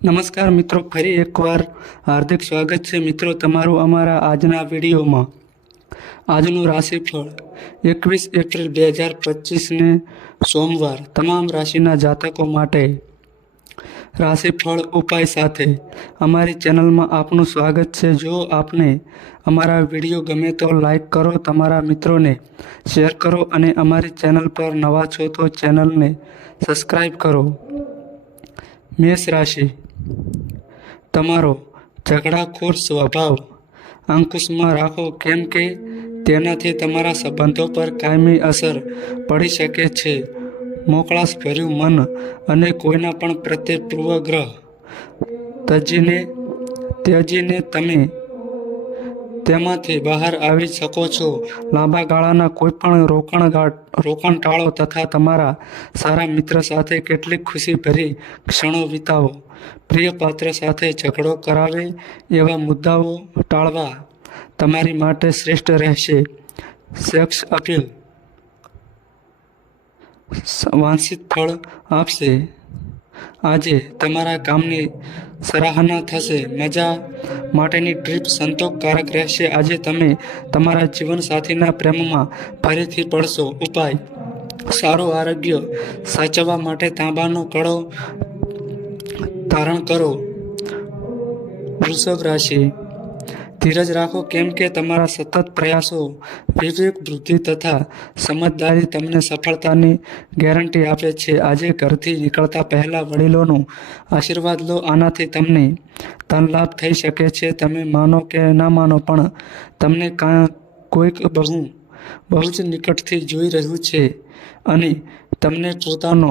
નમસ્કાર મિત્રો, ફરી એકવાર હાર્દિક સ્વાગત છે મિત્રો તમારું અમારા આજના વિડીયોમાં. આજનું રાશિફળ 21 એપ્રિલ 2025ને સોમવાર તમામ રાશિના જાતકો માટે રાશિફળ ઉપાય સાથે અમારી ચેનલમાં આપનું સ્વાગત છે. જો આપને અમારા વિડીયો ગમે તો લાઈક કરો, તમારા મિત્રોને શેર કરો અને અમારી ચેનલ પર નવા છો તો ચેનલને સબસ્ક્રાઈબ કરો. મેષ રાશિ, તમારો ઝઘડાખોર સ્વભાવ અંકુશમાં રાખો, કેમ કે તેનાથી તમારા સંબંધો પર કાયમી અસર પડી શકે છે. મોકળાશભર્યું મન અને કોઈના પણ પ્રત્યે પૂર્વગ્રહ ત્યજીને તમે તેમાંથી બહાર આવી શકો છો. લાંબા ગાળાના કોઈપણ રોકાણ ટાળો તથા તમારા સારા મિત્ર સાથે કેટલીક ખુશીભરી ક્ષણો વિતાવો. પ્રિય પાત્ર સાથે ઝઘડો કરાવે એવા મુદ્દાઓ ટાળવા તમારી માટે શ્રેષ્ઠ રહેશે. સેક્સ અપીલ વાંછિત ફળ આપશે. આજે તમારા કામની સરાહના થશે. મજા માટેની ટ્રીપ સંતોષકારક રહેશે. આજે તમે તમારા જીવનસાથીના પ્રેમમાં ફરીથી પડશો. ઉપાય: સારું આરોગ્ય સાચવવા માટે તાંબાનો કડો ધારણ કરો. વૃષભ રાશિ, ધીરજ રાખો, કેમ કે તમારા સતત પ્રયાસો, વિવેક, બુદ્ધિ તથા સમજદારી તમને સફળતાની ગેરંટી આપે છે. આજે ઘરથી નીકળતા પહેલા વડીલોનો આશીર્વાદ લો. આનાથી તમને ધન લાભ થઈ શકે છે. તમે માનો કે ના માનો, પણ તમને કોઈક બહુ જ નિકટથી જોઈ રહ્યું છે અને તમને પોતાનો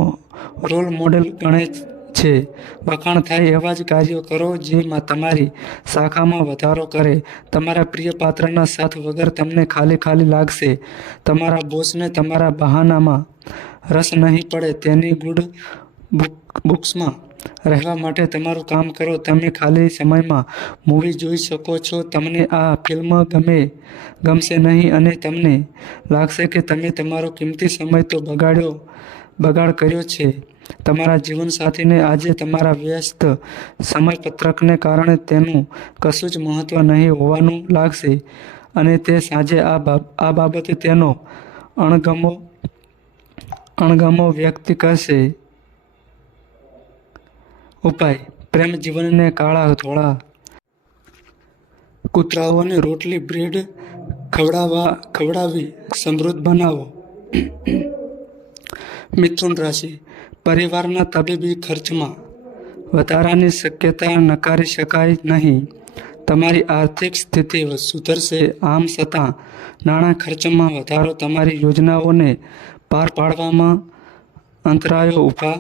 રોલ મોડેલ ગણે છે. વખાણ થાય એવા જ કાર્યો કરો જે તમારી શાખામાં વધારો કરે. તમારા પ્રિય પાત્રના સાથ વગર તમને ખાલી લાગશે. તમારા બોસને તમારા બહાનામાં રસ નહીં પડે. તેની ગુડ બુક્સમાં રહેવા માટે તમારું કામ કરો. તમે ખાલી સમયમાં મૂવી જોઈ શકો છો. તમને આ ફિલ્મ ગમશે નહીં અને તમને લાગશે કે તમે તમારો કિંમતી સમય તો બગાડ કર્યો છે. તમારા જીવનસાથીને આજે તમારા વ્યસ્ત સમયપત્રકને કારણે તેનું કશું જ મહત્વ નહીં હોવાનું લાગશે અને તે સાંજે આ બાબતે તેનો અણગમો વ્યક્ત કરશે. ઉપાય: પ્રેમ જીવનને કાળા ધોળા કૂતરાઓને રોટલી બ્રેડ ખવડાવી સમૃદ્ધ બનાવો. મિથુન રાશિ, પરિવારના તબીબી ખર્ચમાં વધારાની શક્યતા નકારી શકાય નહીં. તમારી આર્થિક સ્થિતિ સુધરશે. આમ છતાં નાણાં ખર્ચમાં વધારો તમારી યોજનાઓને પાર પાડવામાં અંતરાયો ઊભા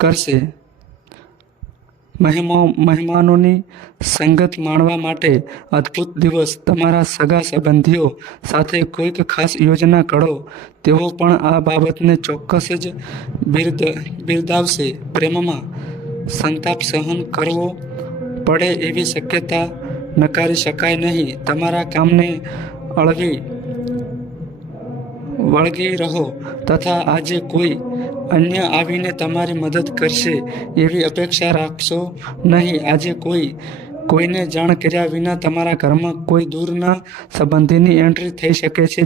કરશે. મહેમાનોની સંગત માણવા માટે અદ્ભુત દિવસ. તમારા સગા સંબંધીઓ સાથે કોઈક ખાસ યોજના ઘડો. તેઓ પણ આ બાબતને ચોક્કસ જ બિરદાવશે. પ્રેમમાં સંતાપ સહન કરવો પડે એવી શક્યતા નકારી શકાય નહીં. તમારા કામને વળગી રહો તથા આજે કોઈ અન્ય આવીને તમારી મદદ કરશે એવી અપેક્ષા રાખશો નહીં. આજે કોઈને જાણ કર્યા વિના તમારા ઘરમાં કોઈ દૂરના સંબંધીની એન્ટ્રી થઈ શકે છે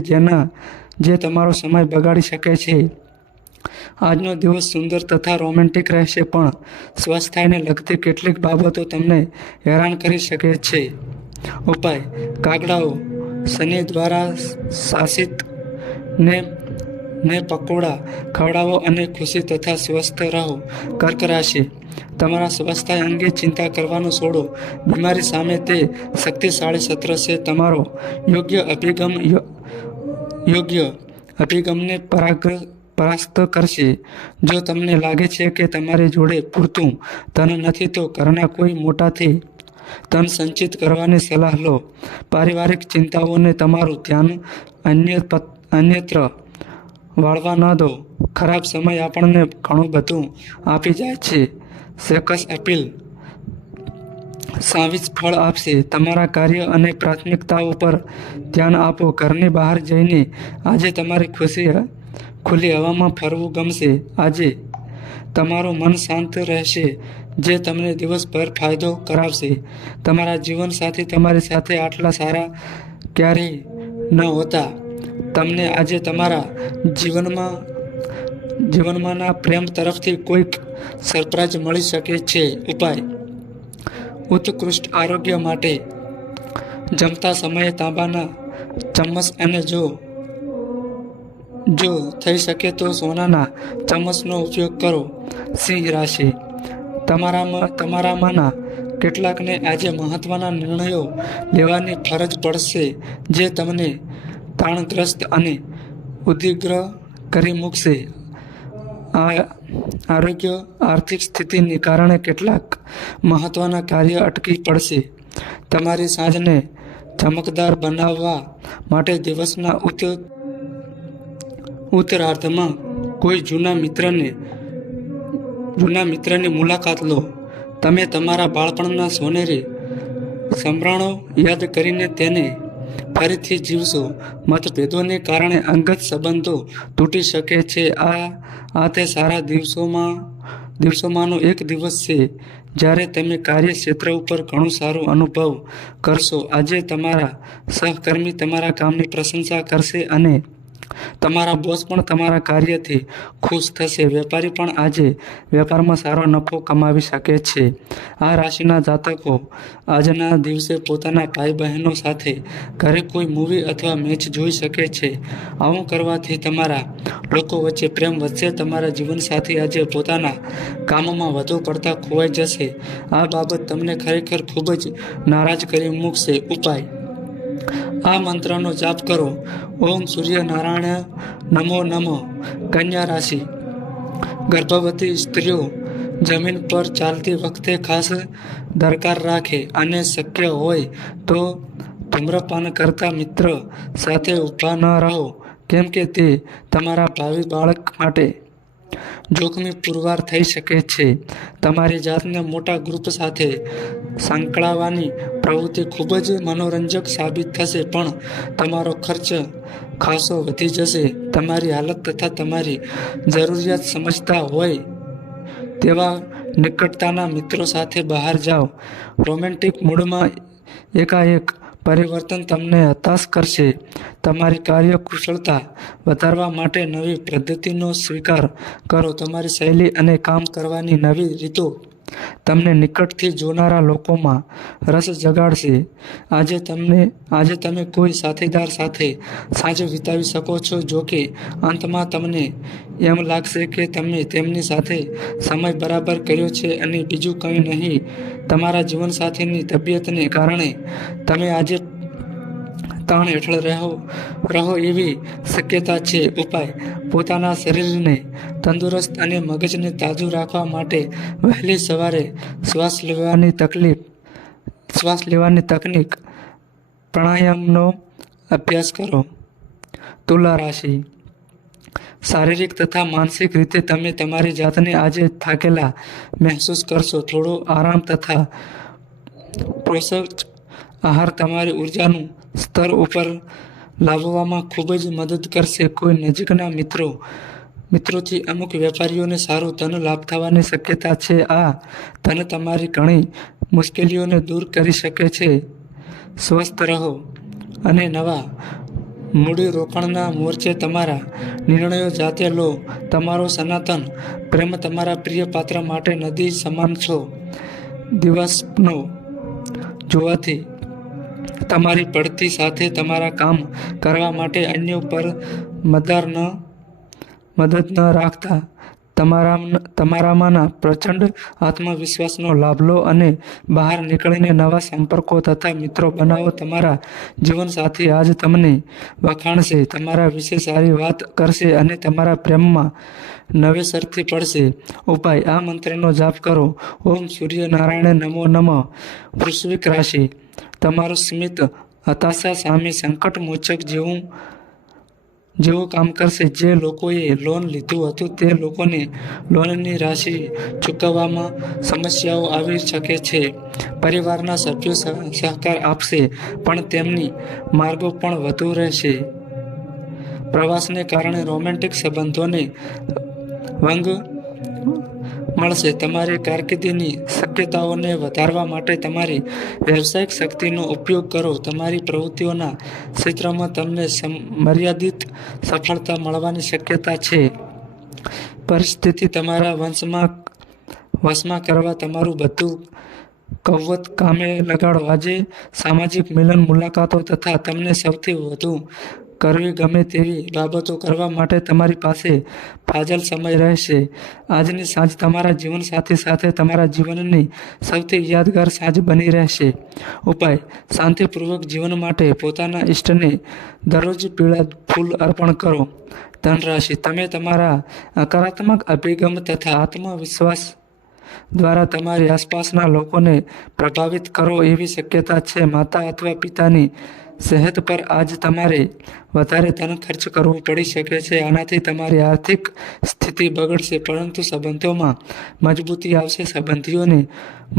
જે તમારો સમય બગાડી શકે છે. આજનો દિવસ સુંદર તથા રોમેન્ટિક રહેશે, પણ સ્વાસ્થ્યને લગતી કેટલીક બાબતો તમને હેરાન કરી શકે છે. ઉપાય: કાગડાઓ શનિ દ્વારા શાસિત ને પકોડા ખવડાવો અને ખુશી તથા સ્વસ્થ રહો. કર્ક રાશિ, તમારા સ્વાસ્થ્ય અંગે ચિંતા કરવાનું છોડો. બીમારી સામે તે શક્તિશાળી શસ્ત્ર છે. તમારો યોગ્ય અભિગમને પરાસ્ત કરશે. જો તમને લાગે છે કે તમારી જોડે પૂરતું ધન નથી તો ઘરના કોઈ મોટાથી ધન સંચિત કરવાની સલાહ લો. પારિવારિક ચિંતાઓને તમારું ધ્યાન અન્યત્ર વાળવા ન દો. ખરાબ સમય આપણને ઘણું બધું આપી જાય છે. સેક્સ અપીલ સાવિજ ફળ આપશે. તમારા કાર્ય અને પ્રાથમિકતાઓ પર ધ્યાન આપો. ઘરની બહાર જઈને આજે તમારી ખુલ્લી હવામાં ફરવું ગમશે. આજે તમારું મન શાંત રહેશે, જે તમને દિવસભર ફાયદો કરાવશે. તમારા જીવનસાથી તમારી સાથે આટલા સારા ક્યારેય ન હોતા. તમને આજે તમારા જીવનમાંના પ્રેમ તરફથી કોઈક સરપ્રાઈઝ મળી શકે છે. ઉપાય: ઉત્કૃષ્ટ આરોગ્ય માટે જમતા સમયે તાંબાના ચમ્મચ અને જો થઈ શકે તો સોનાના ચમ્મચનો ઉપયોગ કરો. સિંહ રાશિ: તમારામાંના કેટલાકને આજે મહત્વના નિર્ણયો લેવાની ફરજ પડશે, જે તમને તાણગ્રસ્ત અને ઉદ્વિગ્ન કરી મૂકશે. આરોગ્ય: આર્થિક સ્થિતિને કારણે કેટલાક મહત્વના કાર્ય અટકી પડશે. તમારી સાંજને ચમકદાર બનાવવા માટે દિવસના ઉત્તરાર્ધમાં કોઈ જૂના મિત્રની મુલાકાત લો. તમે તમારા બાળપણના સોનેરી સમરણો યાદ કરીને તેને ફરીથી જીવશો. મતભેદોને કારણે અંગત સંબંધો તૂટી શકે છે. આ તે સારા દિવસોમાંનો એક દિવસ છે જ્યારે તમે કાર્યક્ષેત્ર ઉપર ઘણું સારું અનુભવ કરશો. આજે તમારા સહકર્મી તમારા કામની પ્રશંસા કરશે અને તમારા બોસ પણ તમારા કાર્યથી ખુશ થશે. વેપારી પણ આજે વેપારમાં સારો નફો કમાવી શકે છે. આ રાશિના જાતકો આજના દિવસે પોતાના ભાઈ-બહેનો સાથે ઘરે કોઈ મૂવી અથવા મેચ જોઈ શકે છે. આવું કરવાથી તમારા લોકો વચ્ચે પ્રેમ વધશે. તમારા જીવનસાથી આજે પોતાના કામમાં વધુ પડતા ખોવાઈ જશે. આ બાબત તમને ખરેખર ખૂબ જ નારાજ કરી મૂકશે. ઉપાય: આ મંત્રનો જાપ કરો. ઓમ સૂર્યનારાયણ નમો નમઃ. કન્યા રાશિ: ગર્ભવતી સ્ત્રીઓ જમીન પર ચાલતી વખતે ખાસ દરકાર રાખે અને શક્ય હોય તો ધૂમ્રપાન કરતા મિત્ર સાથે ઊભા ન રહો, કેમ કે તે તમારા ભાવિ બાળક માટે જોખમી પુરવાર થઈ શકે છે. તમારી જાતને મોટા ગ્રુપ સાથે સંકળાવવાની પ્રવૃત્તિ ખૂબ જ મનોરંજક સાબિત થશે, પણ તમારો ખર્ચ ખાસો વધી જશે. તમારી હાલત તથા તમારી જરૂરિયાત સમજતા હોય તેવા નિકટતાના મિત્રો સાથે બહાર જાઓ. રોમેન્ટિક મૂડમાં એકાએક પરિવર્તન તમને હતાશ કરશે. તમારી કાર્યકુશળતા વધારવા માટે નવી પદ્ધતિનો સ્વીકાર કરો. તમારી શૈલી અને કામ કરવાની નવી રીતો તમને નિકટથી જોનારા લોકોમાં રસ જગાડશે. આજે તમે કોઈ સાથીદાર સાથે સાંજ વિતાવી શકો છો, જો કે અંતમાં તમને એમ લાગશે કે તમે તેમની સાથે સમય બરાબર કર્યો છે અને બીજું કંઈ નહીં. તમારા જીવનસાથીની તબિયતને કારણે તમે આજે તાણ હેઠળ રહો એવી શક્યતા છે. ઉપાય: પોતાના શરીરને તંદુરસ્ત અને મગજને તાજું રાખવા માટે વહેલી સવારે શ્વાસ લેવાની તકનીક પ્રાણાયામનો અભ્યાસ કરો. તુલા રાશિ: શારીરિક તથા માનસિક રીતે તમે તમારી જાતને આજે થાકેલા મહેસૂસ કરશો. થોડો આરામ તથા પોષક આહાર તમારી ઉર્જાનું સ્તર ઉપર લાવવામાં ખૂબ જ મદદ કરશે. કોઈ નજીકના મિત્રોથી અમુક વેપારીઓને સારું ધન લાભ થવાની શક્યતા છે. આ ધન તમારી ઘણી મુશ્કેલીઓને દૂર કરી શકે છે. સ્વસ્થ રહો અને નવા મૂડીરોકાણના મોરચે તમારા નિર્ણયો જાતે લો. તમારો સનાતન પ્રેમ તમારા પ્રિય પાત્ર માટે નદી સમાન છો. દિવસનો જોવાથી તમારી પડતી સાથે તમારા કામ કરવા માટે અન્યો પર મદદ ન રાખતા. તમારામાંના પ્રચંડ આત્મવિશ્વાસનો લાભ લો અને બહાર નીકળીને નવા સંપર્કો તથા મિત્રો બનાવો. તમારા જીવનસાથી આજ તમને વખાણશે, તમારા વિશે સારી વાત કરશે અને તમારા પ્રેમમાં નવેસરથી પડશે. ઉપાય: આ મંત્રનો જાપ કરો. ઓમ સૂર્યનારાયણ નમો નમઃ. વૃશ્ચિક રાશિ: તમારું સ્મિત હતાશા સામે સંકટમોચક જેવું કામ કરશે. જે લોકોએ લોન લીધું હતું તે લોકોને લોનની રાશિ ચૂકવવામાં સમસ્યાઓ આવી શકે છે. પરિવારના સભ્યો સહકાર આપશે, પણ તેમની માર્ગો પણ વધુ રહેશે. પ્રવાસને કારણે રોમેન્ટિક સંબંધોને મળશે. તમારી કારકિર્દીની શક્યતાઓને વધારવા માટે તમારી વ્યવસાયિક શક્તિનો ઉપયોગ કરો. તમારી પ્રવૃત્તિઓના ક્ષેત્રમાં તમને મર્યાદિત સફળતા મળવાની શક્યતા છે. પરિસ્થિતિ તમારા વશમાં કરવા તમારું બધું કૌવત કામે લગાડો. આજે સામાજિક મિલન, મુલાકાતો તથા તમને સૌથી વધુ કરવી ગમે તેવી બાબતો કરવા માટે તમારી પાસે ફાજલ સમય રહેશે. આજની સાંજ તમારા જીવનસાથી સાથે તમારા જીવનની સૌથી યાદગાર સાંજ બની રહેશે. ઉપાય: શાંતિપૂર્વક જીવન માટે પોતાના ઇષ્ટને દરરોજ પીળા ફૂલ અર્પણ કરો. ધન રાશિ: તમે તમારા હકારાત્મક અભિગમ તથા આત્મવિશ્વાસ દ્વારા તમારી આસપાસના લોકોને પ્રભાવિત કરો એવી શક્યતા છે. માતા અથવા પિતાની સેહત પર આજ તમારે વધારે ધન ખર્ચ કરવું પડી શકે છે. આનાથી તમારી આર્થિક સ્થિતિ બગડશે, પરંતુ સંબંધોમાં મજબૂતી આવશે. સંબંધીઓને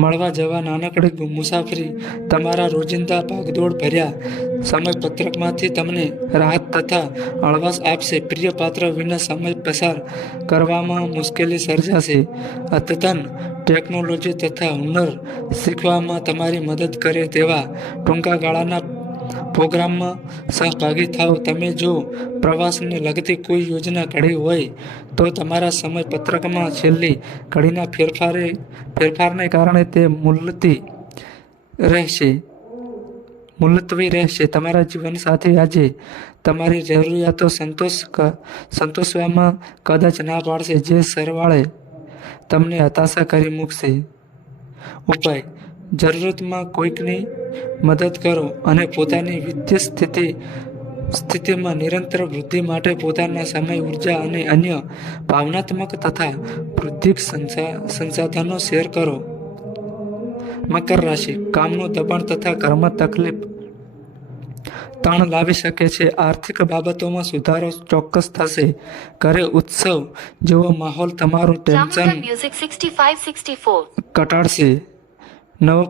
મળવા જવા નાનકડી મુસાફરી તમારા રોજિંદા ભાગદોડ ભર્યા સમયપત્રકમાંથી તમને રાહત તથા હળવાશ આપશે. પ્રિય પાત્ર વિના સમય પસાર કરવામાં મુશ્કેલી સર્જાશે. અદ્યતન ટેકનોલોજી તથા હુનર શીખવામાં તમારી મદદ કરે તેવા ટૂંકા ગાળાના પ્રોગ્રામમાં સહભાગી થાઓ. તમે જો પ્રવાસને લગતી કોઈ યોજના ઘડી હોય તો તમારા સમયપત્રકમાં છેલ્લી ઘડીના ફેરફારને કારણે તે મુલતવી રહેશે. તમારા જીવનસાથી આજે તમારી જરૂરિયાતો સંતોષવામાં કદાચ ના પાડશે, જે સરવાળે તમને હતાશા કરી મૂકશે. ઉપાય: જરૂરતમાં કોઈકની મદદ કરો અને પોતાની વિત્તીય સ્થિતિમાં નિરંતર વૃદ્ધિ માટે પોતાના સમય, ઉર્જા અને અન્ય ભાવનાત્મક તથા બૌદ્ધિક સંસાધનો શેર કરો. મકર રાશિ: કામનું દબાણ તથા ઘરમાં તકલીફ તાણ લાવી શકે છે. આર્થિક બાબતોમાં સુધારો ચોક્કસ થશે. ઘરે ઉત્સવ જેવો માહોલ તમારું ટેન્શન ઘટાડશે. નવો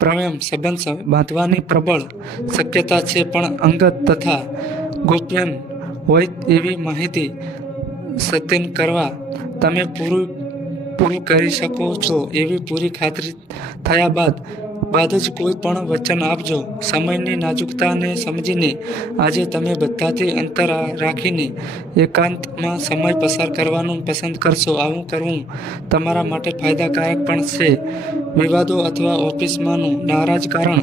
પ્રેમ સંબંધ બાંધવાની પ્રબળ શક્યતા છે, પણ અંગત તથા ગોપ્ય હોય એવી માહિતી સત્યન કરવા તમે પૂરું કરી શકો છો એવી પૂરી ખાતરી થયા બાદ જ કોઈ પણ વચન આપજો. સમયની નાજુકતાને સમજીને આજે તમે બધાથી અંતર રાખીને એકાંતમાં સમય પસાર કરવાનું પસંદ કરશો. આવું કરવું તમારા માટે ફાયદાકારક પણ છે. વિવાદો અથવા ઓફિસમાંનું નારાજકારણ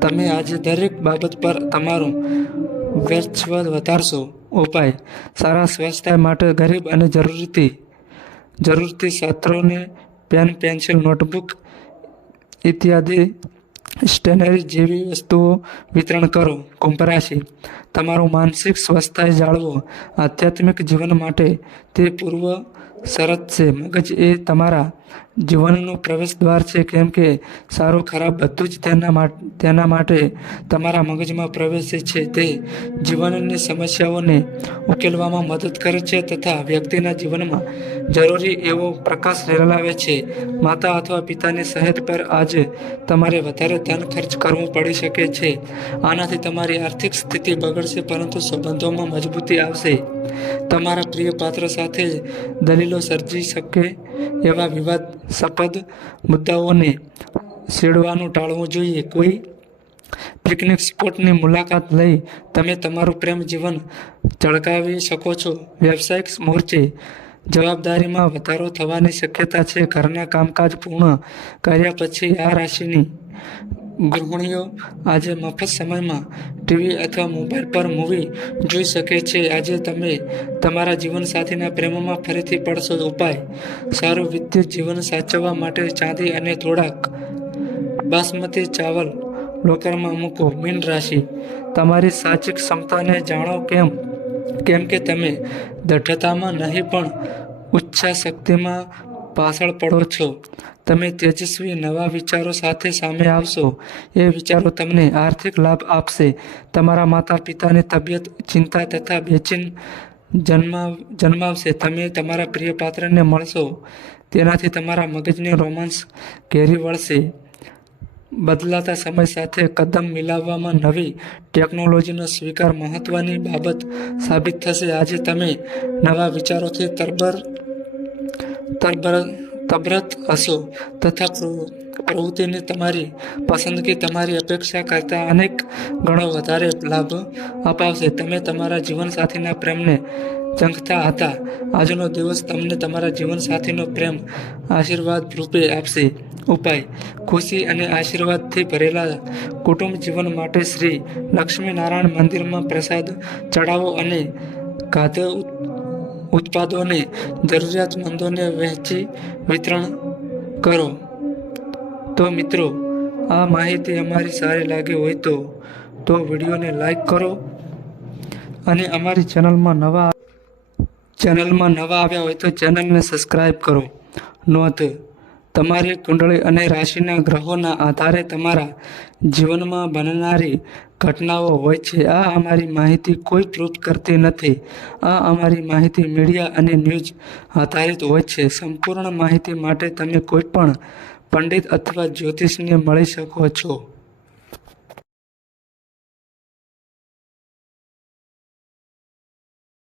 તમે આજે દરેક બાબત પર તમારું વર્ચસ્વ વધારશો. ઉપાય: સારા સ્વાસ્થ્ય માટે ગરીબ અને જરૂરતી છાત્રોને પેન, પેન્સિલ, નોટબુક ઇત્યાદિ સ્ટેશનરી જેવી વસ્તુઓ વિતરણ કરો. કુંભ રાશિ: તમારું માનસિક સ્વાસ્થ્ય જાળવો. આધ્યાત્મિક જીવન માટે તે પૂર્વ શરત છે. મગજ એ તમારા જીવનનું પ્રવેશદ્વાર છે, કેમ કે સારું ખરાબ બધું જ તેના માટે તમારા મગજમાં પ્રવેશે છે. તે જીવનની સમસ્યાઓને ઉકેલવામાં મદદ કરે છે તથા વ્યક્તિના જીવનમાં જરૂરી એવો પ્રકાશ લાવે છે. માતા અથવા પિતાની સેહત પર આજે તમારે વધારે ધન ખર્ચ કરવું પડી શકે છે. આનાથી તમારી આર્થિક સ્થિતિ બગડશે, પરંતુ સંબંધોમાં મજબૂતી આવશે. તમારા પ્રિય પાત્ર સાથે દલીલો સર્જી શકે એવા વિવાદાસ્પદ મુદ્દાઓને છેડવાનું ટાળવું જોઈએ. કોઈ પિકનિક સ્પોટની મુલાકાત લઈ તમે તમારું પ્રેમ જીવન ઝળકાવી શકો છો. વ્યવસાયિક મોરચે જવાબદારીમાં વધારો થવાની શક્યતા છે. ઘરના કામકાજ પૂર્ણ કર્યા પછી આ રાશિની ગૃહિણીઓ આજે મફત સમયમાં ટીવી અથવા મોબાઈલ પર મૂવી જોઈ શકે છે. આજે તમે તમારા જીવનસાથીના પ્રેમમાં ફરીથી પડશો. ઉપાય: સારું વિત્તીય જીવન સાચવવા માટે ચાંદી અને થોડાક બાસમતી ચાવલ લોકરમાં મૂકો. મીન રાશિ: તમારી સાચી ક્ષમતાને જાણો, કેમ કે તમે દ્રઢતામાં નહીં પણ ઈચ્છાશક્તિમાં પાછળ પડો છો. તમે તેજસ્વી નવા વિચારો સાથે સામે આવશો. એ વિચારો તમને આર્થિક લાભ આપશે. તમારા માતા પિતાની તબિયત ચિંતા તથા બેચેન જન્માવશે. તમે તમારા પ્રિય પાત્રને મળશો, તેનાથી તમારા મગજની રોમાંસ ઘેરી વળશે. બદલાતા સમય સાથે કદમ મિલાવવામાં નવી ટેકનોલોજીનો સ્વીકાર મહત્વની બાબત સાબિત થશે. આજે તમે નવા વિચારોથી તરબર તબરત હશો તથા પ્રવૃત્તિની તમારી પસંદગી તમારી અપેક્ષા કરતાં અનેક ગણો વધારે લાભ અપાવશે. તમે તમારા જીવનસાથીના પ્રેમને ઝંખતા હતા. આજનો દિવસ તમને તમારા જીવનસાથીનો પ્રેમ આશીર્વાદ રૂપે આપશે. ઉપાય: ખુશી અને આશીર્વાદથી ભરેલા કુટુંબ જીવન માટે શ્રી લક્ષ્મીનારાયણ મંદિરમાં પ્રસાદ ચડાવો અને ખાદ્ય ઉત્પાદનોને જરૂરિયાતમંદોને વહેંચી વિતરણ કરો. તો મિત્રો, આ માહિતી અમારી સારી લાગી હોય તો વિડીયોને લાઈક કરો અને અમારી ચેનલમાં નવા આવ્યા હોય તો ચેનલને સબસ્ક્રાઈબ કરો. નોંધ: તમારી કુંડળી અને રાશિના ગ્રહોના આધારે તમારા જીવનમાં બનનારી ઘટનાઓ હોય છે. આ અમારી માહિતી કોઈ પ્રૂફ કરતી નથી. આ અમારી માહિતી મીડિયા અને ન્યૂઝ આધારિત હોય છે. સંપૂર્ણ માહિતી માટે તમે કોઈ પણ પંડિત અથવા જ્યોતિષીને મળી શકો છો.